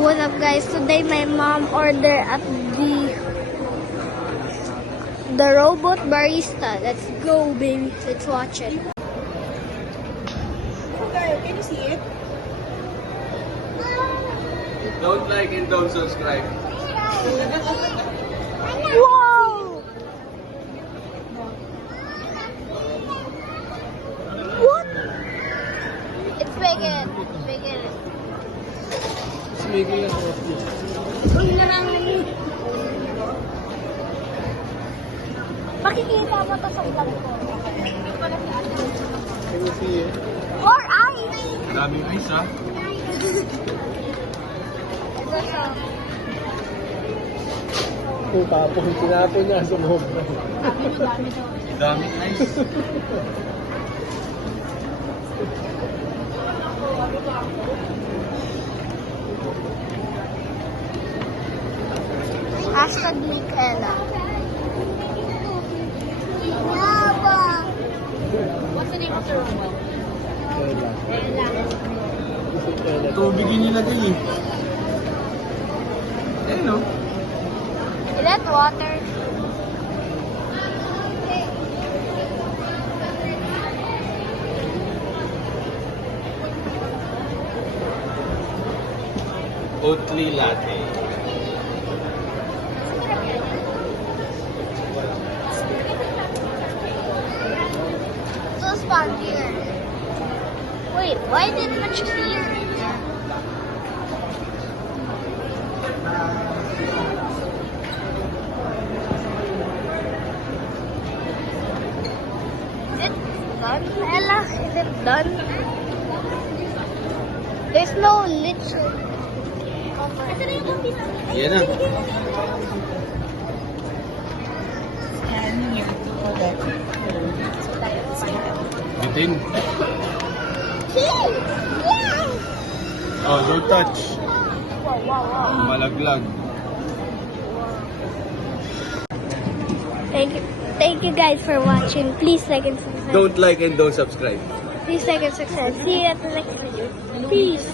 What's up, guys? Today my mom ordered at the robot barista. Let's go, baby. Let's watch it. Okay, can you see it? Don't like and don't subscribe. Whoa! What? It's bigger. It's bigger. It's making us happy. Makikita mo to sa vlog ko. Can you see it? More eyes! Daming ice ha. Ito siya. Kung tinapon niya sa loob. Daming ice. Hashtag Michaela. What's the name of the robot? Tubig yung nilagay eh. Ayun no? Is that water? Oatly latte. So spongier. Wait, why is it much clearer? Is it done? Ella, is it done? There's no lid cover. Yan na. Scan here to collect. Bitin. Yeah! Oh, don't touch. Wow, wow, wow. Malaglag. Thank you guys for watching. Please like and subscribe. Don't like and don't subscribe. Please like and subscribe. See you at the next video. Peace.